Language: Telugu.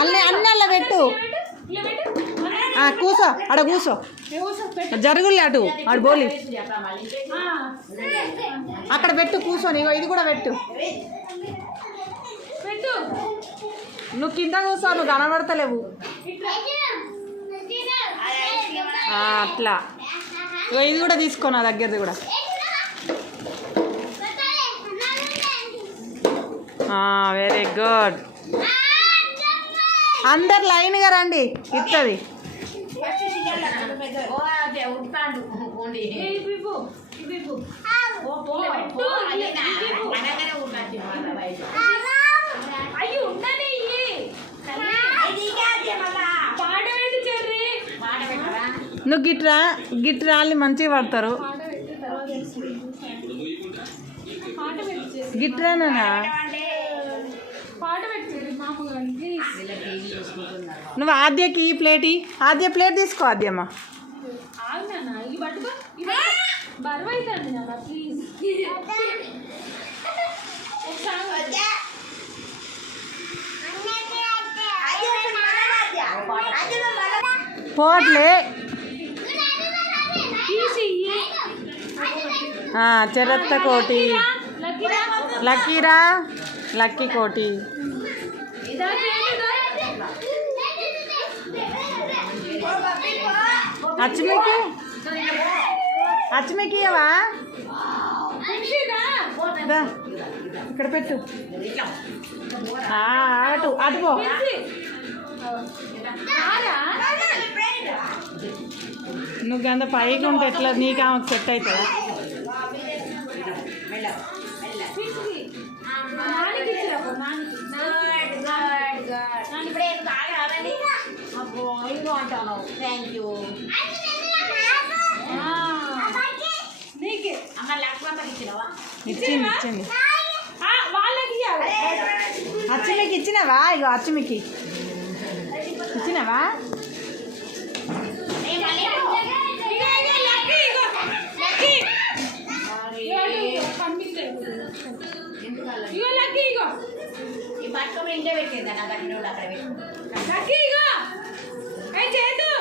అన్నీ అన్నీ అలా పెట్టు కూసో ఆడ కూసో. జరుగులే అటు ఆడు బోలి. అక్కడ పెట్టు కూర్చొని ఇగో ఇది కూడా పెట్టు. నువ్వు కింద కూర్చో నువ్వు కనబడతలేవు. అట్లా. ఇగో ఇది కూడా తీసుకో నా దగ్గరది కూడా. వెరీ గుడ్ అందరు లైన్గా రండి ఇస్తుంది నువ్వు గిట్రా గిట్రాలి మంచిగా పడతారు. గిట్రా గిట్రానా నువ్వు ఆద్యకి ఈ ప్లేట్ ఇయ్యి. ఆద్య ప్లేట్ తీసుకో ఆద్యమ్మ ఆగినా ఇది పట్టుకో ఇది బరువు అవుతుంది నాన్న ప్లీజ్ ఒకసారి పోట్లే తీసి ఇయ్యి. ఆ, చెరత్త కోటి లక్కీరా లక్కీరా లక్కీ కోటి అచ్చమికి అచ్చమికి ఇవ్వవా ఇక్కడ పెట్టు అటు అటు పో నువ్వు అంత పైకి ఉంటే ఎట్లా నీకు ఆమెకు సెట్ అవుతుందా తీసుకుని. నాన్నకి ఇచ్చిరా పో, నాన్నకి. ఆ, నీకే. ఇచ్చింది ఇచ్చింది ఆ, వాళ్ళకి. అచ్చమికి ఇచ్చినావా ఇగో అచ్చమికి ఇచ్చినావా ఇగో, ఇగో, లక్కీ, ఇగో. లక్కీ. ఇగో, ఇగో, పంపించండి. Hey, Daniel!